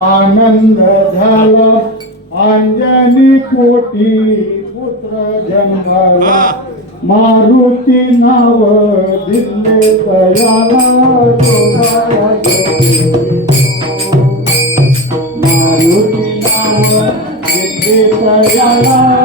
आनंद झाला. अंजनी पोटी पुत्र जन्मला. मारुती नाव दिले तयाला. मारुती नाव दिले तयाला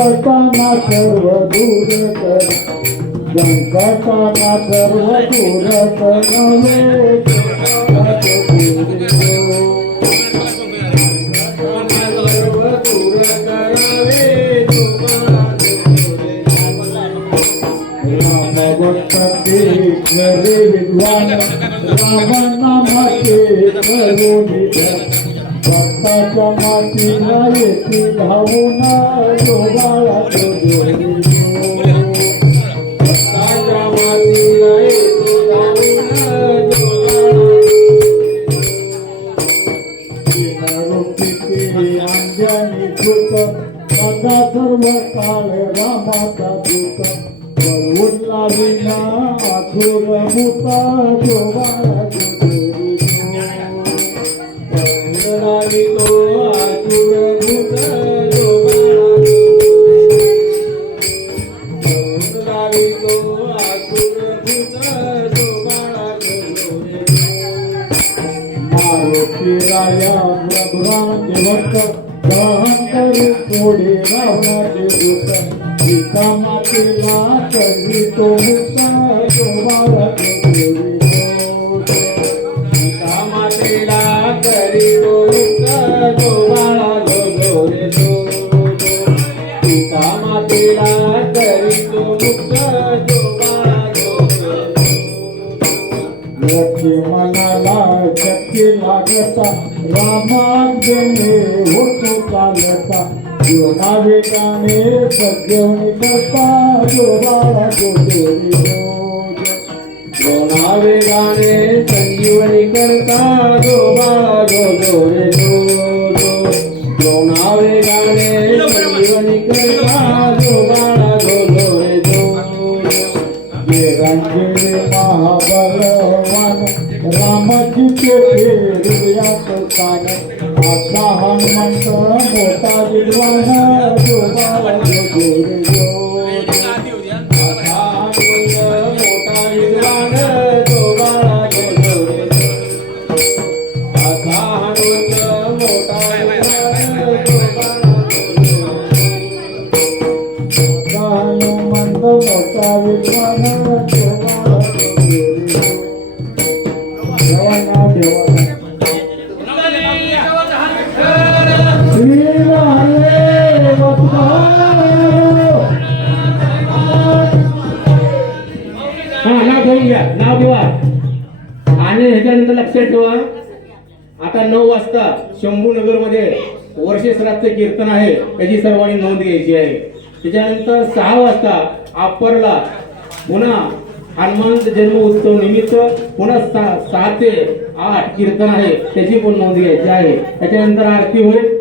संकटाना सर्व दूर कर. संकटाना सर्व दूर कर. विद्वान रावण करावे करुणी खरे विद्वान भक्ताच्या मातीला येते धावून भक्ताच्या मातीला येते कृत सदा सर्व काळ रामाचा दूत मुता मारुती राया प्रभुराचे भक्त दहन करू रावणाचे सीता मातेला तो मुक्ता लक्ष्मणाला शक्ती लागता रामांजने होतो चालता. योगा वेगाने सज्जवणी करता जोगाला जोडोरी योगा वेगाने संजीवनी करता जोगाला जोडोरे योगा महाबलवान रामजीचे हृदयात स्थान आता हनुमंत मोठा विद्वान मोठा विद्वान लक्षात ठेवा आता नऊ वाजता शंभू नगरमध्ये वर्षे कीर्तन आहे. त्याची सर्वांनी नोंद घ्यायची आहे. त्याच्यानंतर सहा वाजता अप्परला पुन्हा हनुमान जन्म उत्सव निमित्त पुन्हा सहा सहा ते आठ कीर्तन आहे. त्याची पण नोंद घ्यायची आहे. त्याच्यानंतर आरती होईल.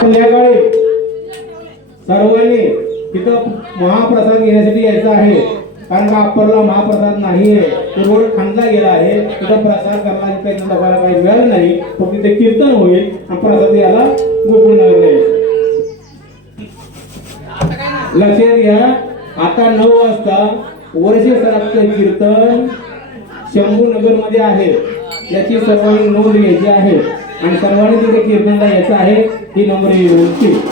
संध्याकाळी सर्वांनी तिथं महाप्रसाद घेण्यासाठी यायचं आहे. कारण का अप्परला महाप्रसाद नाही आहे तो रोड खांदला गेला आहे. तिथं प्रसाद करण्याची काही लोकांना काही मिळालं नाही. फक्त तिथे कीर्तन होईल आणि प्रसाद याला लक्षात घ्या आता नऊ वाजता वर्षे सराचं कीर्तन शंभूनगरमध्ये आहे. याची सर्वांनी नोंद घ्यायची आहे. आणि सर्वांनी तिथे कीर्तनला यायचं आहे. ही नम्र विनंती.